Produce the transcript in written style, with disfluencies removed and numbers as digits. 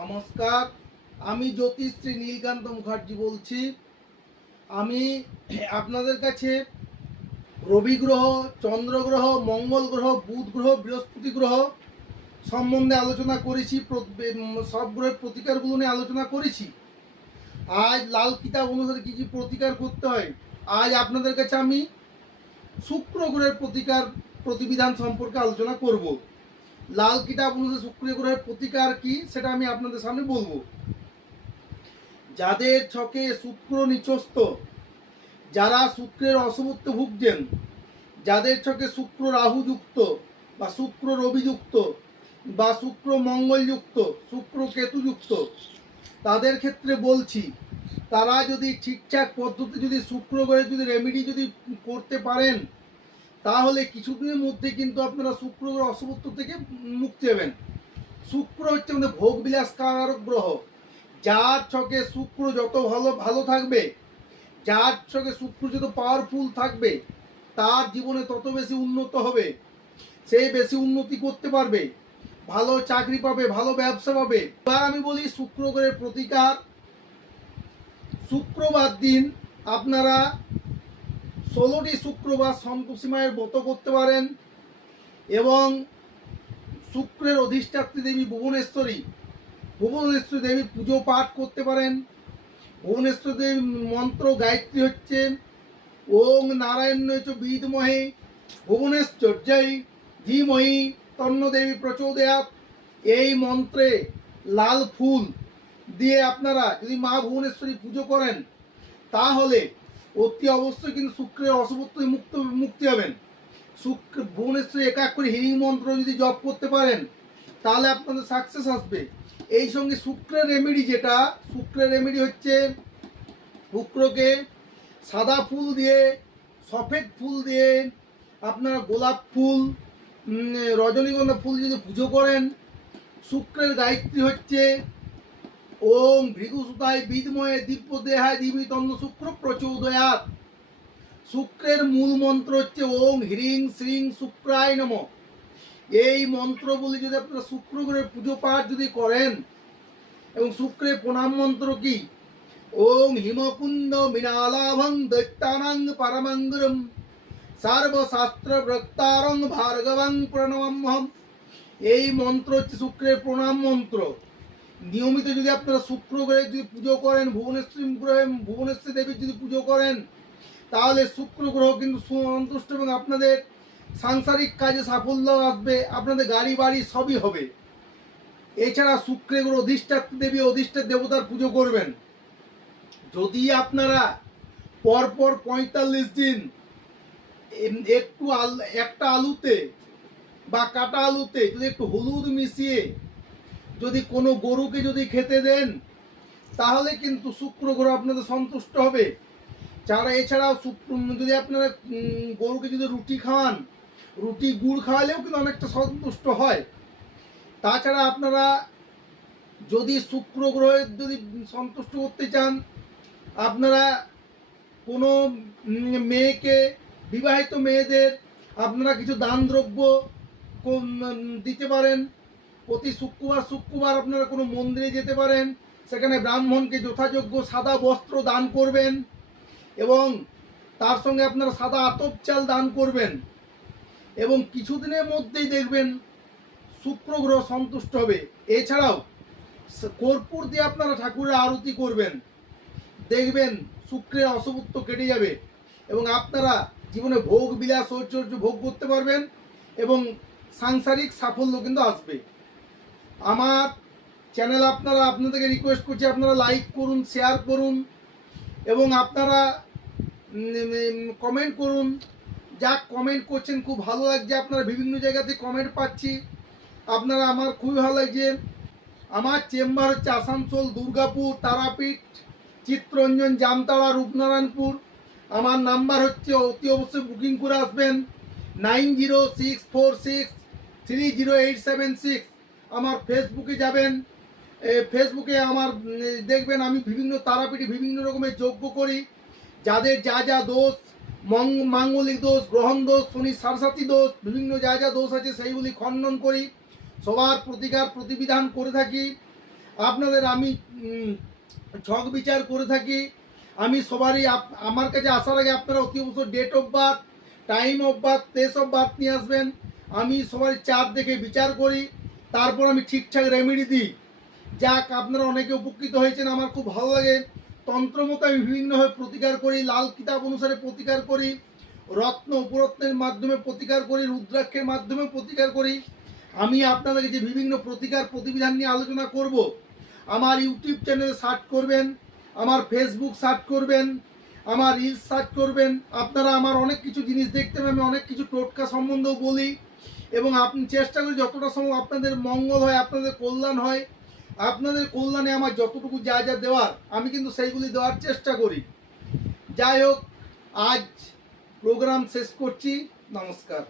নমস্কার, আমি জ্যোতিষশ্রী নীলকান্ত মুখার্জি বলছি। আমি আপনাদের কাছে রবি গ্রহ, চন্দ্র গ্রহ, মঙ্গল গ্রহ, বুধ গ্রহ, বৃহস্পতি গ্রহ সম্বন্ধে আলোচনা করেছি। সব গ্রহের প্রতিকারগুলো নিয়ে আলোচনা করেছি। আজ লাল কিতাব অনুসারে কী কী প্রতিকার করতে হয়, আজ আপনাদের কাছে আমি শুক্র গ্রহের প্রতিকার প্রতিবিধান সম্পর্কে আলোচনা করব। লাল কিতাব অনুসারে শুক্র গ্রহের প্রতিকার কি সেটা আমি আপনাদের সামনে বলবো। যাদের ছকে শুক্র নিচস্থ, যারা শুক্রের অশুভত্বে ভুগছেন, যাদের ছকে শুক্র রাহু যুক্ত বা শুক্র রবি যুক্ত বা শুক্র মঙ্গল যুক্ত, শুক্র কেতু যুক্ত, তাদের ক্ষেত্রে বলছি, তারা যদি ঠিকঠাক পদ্ধতি যদি শুক্র গ্রহের যদি রেমেডি যদি করতে পারেন, তাহলে কিছুদিনের মধ্যে কিন্তু আপনারা শুক্র গ্রহ অশুভত্ব থেকে মুক্তি হবেন। শুক্র হচ্ছে আমাদের ভোগ বিলাস কারক গ্রহ। যার ছকে শুক্র যত ভালো থাকবে, যার ছকে শুক্র যত পাওয়ারফুল থাকবে, তার জীবনে তত বেশি উন্নত হবে, সে বেশি উন্নতি করতে পারবে, ভালো চাকরি পাবে, ভালো ব্যবসা পাবে। এবার আমি বলি শুক্র গ্রহের প্রতিকার। শুক্রবার দিন আপনারা 16টি শুক্রবার সন্তোষী মায়ের ব্রত করতে পারেন এবং শুক্রের অধিষ্ঠাত্রী দেবী ভুবনেশ্বরী দেবীর পুজো পাঠ করতে পারেন। ভুবনেশ্বরী দেবীর মন্ত্র গায়ত্রী হচ্ছে ওং নারায়ণ চ বিদমহে ভুবনেশ্বর্যাই ধীমহি তন্ন দেবী প্রচোদয়াৎ। এই মন্ত্রে লাল ফুল দিয়ে আপনারা যদি মা ভুবনেশ্বরী পুজো করেন, তাহলে অতি অবশ্যই কিন্তু শুক্রের অশুভত্ব মুক্তি হবেন। শুক্র ভুবনেশ্বরী একাক করে হিরিং মন্ত্র যদি জপ করতে পারেন, তাহলে আপনাদের সাকসেস আসবে। এই সঙ্গে শুক্রের রেমেডি, যেটা শুক্রের রেমেডি হচ্ছে শুক্রকে সাদা ফুল দিয়ে, সফেদ ফুল দিয়ে, আপনারা গোলাপ ফুল, রজনীগন্ধা ফুল যদি পুজো করেন। শুক্রের গায়ত্রী হচ্ছে ওম ভৃগুসুতায় বিদময়ে দিব্য দেহায় দিবি তন্ন শুক্র প্রচোদয়াৎ। শুক্রের মূল মন্ত্র হচ্ছে ওং হ্রিং শ্রীং শুক্রায় নমঃ। এই মন্ত্রগুলি যদি আপনারা শুক্র গ্রহের পুজো পাঠ যদি করেন, এবং শুক্রের প্রণাম মন্ত্র কি ওং হিমকুন্দ মৃণালাভং দৈত্যানাং পরমঙ্গরম সর্বশাস্ত্র বক্তারং ভার্গবং প্রণমাম্যহম। এই মন্ত্র হচ্ছে শুক্রের প্রণাম মন্ত্র। নিয়মিত যদি আপনারা শুক্র গ্রহে যদি পুজো করেন, ভুবনেশ্বরী দেবীর যদি পুজো করেন, তাহলে শুক্র গ্রহ কিন্তু সন্তুষ্ট এবং আপনাদের সাংসারিক কাজে সাফল্য আসবে, আপনাদের গাড়ি বাড়ি সবই হবে। এছাড়া শুক্রের গ্রহ অধিষ্ঠাত্রী দেবী, অধিষ্ঠাত্রী দেবতার পুজো করবেন। যদি আপনারা পরপর 45 দিন একটু একটা আলুতে বা কাটা আলুতে যদি একটু হলুদ মিশিয়ে যদি কোনো গরুকে যদি খেতে দেন, তাহলে কিন্তু শুক্র গ্রহ আপনাদের সন্তুষ্ট হবে। এছাড়াও যদি আপনারা গরুকে যদি রুটি খাওয়ান, রুটি গুড় খাওয়ালেও কিন্তু অনেকটা সন্তুষ্ট হয়। তাছাড়া আপনারা যদি শুক্র গ্রহের যদি সন্তুষ্ট করতে চান, আপনারা কোনো মেয়েকে, বিবাহিত মেয়েদের আপনারা কিছু দান দ্রব্য দিতে পারেন। প্রতি শুক্রবার আপনারা কোনো মন্দিরে যেতে পারেন, সেখানে ব্রাহ্মণকে যথাযোগ্য সাদা বস্ত্র দান করবেন এবং তার সঙ্গে আপনারা সাদা আতপ চাল দান করবেন, এবং কিছুদিনের মধ্যেই দেখবেন শুক্র গ্রহ সন্তুষ্ট হবে। এছাড়াও কর্পূর দিয়ে আপনারা ঠাকুরের আরতি করবেন, দেখবেন শুক্রের অশুভত্ব কেটে যাবে এবং আপনারা জীবনে ভোগ বিলাস ঐশ্বর্য ভোগ করতে পারবেন এবং সাংসারিক সাফল্য কিন্তু আসবে। আমার চ্যানেল আপনাদেরকে রিকোয়েস্ট করছি, আপনারা লাইক করুন, শেয়ার করুন এবং আপনারা কমেন্ট করুন। যা কমেন্ট করছেন খুব ভালো লাগছে, আপনারা বিভিন্ন জায়গাতে কমেন্ট পাচ্ছি, আপনারা আমার খুবই ভালো লাগছে। আমার চেম্বার হচ্ছে আসানসোল, দুর্গাপুর, তারাপীঠ, চিত্তরঞ্জন, জামতাড়া, রূপনারায়ণপুর। আমার নাম্বার হচ্ছে, অতি অবশ্যই বুকিং করে আসবেন 9064630876। আমার ফেসবুকে যাবেন, ফেসবুকে আমার দেখবেন আমি বিভিন্ন তারাপীঠে বিভিন্ন রকমের যজ্ঞ করি। যাদের যা যা দোষ, মাঙ্গলিক দোষ, গ্রহণ দোষ, শনি সারসাথী দোষ, বিভিন্ন যা যা দোষ আছে সেইগুলি খণ্ডন করি, সবার প্রতিকার প্রতিবিধান করে থাকি। আপনাদের আমি ছক বিচার করে থাকি। আমি সবারই আমার কাছে আসার আগে আপনারা অতি অবশ্যই date of birth, time of birth, place of birth নিয়ে আসবেন। আমি সবারই চার্ট দেখে বিচার করি, তারপর আমি ঠিকঠাক রেমেডি দিই। যাক, আপনারা অনেকে উপকৃত হয়েছেন, আমার খুব ভালো লাগে। তন্ত্রমতো আমি বিভিন্নভাবে প্রতিকার করি, লাল কিতাব অনুসারে প্রতিকার করি, রত্ন উপরত্নের মাধ্যমে প্রতিকার করি, রুদ্রাক্ষের মাধ্যমে প্রতিকার করি। আমি আপনাদেরকে যে বিভিন্ন প্রতিকার প্রতিবিধান নিয়ে আলোচনা করব, আমার ইউটিউব চ্যানেলে সার্চ করবেন, আমার ফেসবুক সার্চ করবেন, আমার রিলস সার্চ করবেন। আপনারা আমার অনেক কিছু জিনিস দেখতে পাবেন, আমি অনেক কিছু টোটকা সম্বন্ধেও বলি, এবং আপনি চেষ্টা করি যতটা সম্ভব আপনাদের মঙ্গল হয়, আপনাদের কল্যাণ হয়। আপনাদের কল্যাণে আমার যতটুকু যা যা দেওয়ার, আমি কিন্তু সেইগুলি দেওয়ার চেষ্টা করি। যাই হোক, আজ প্রোগ্রাম শেষ করছি। নমস্কার।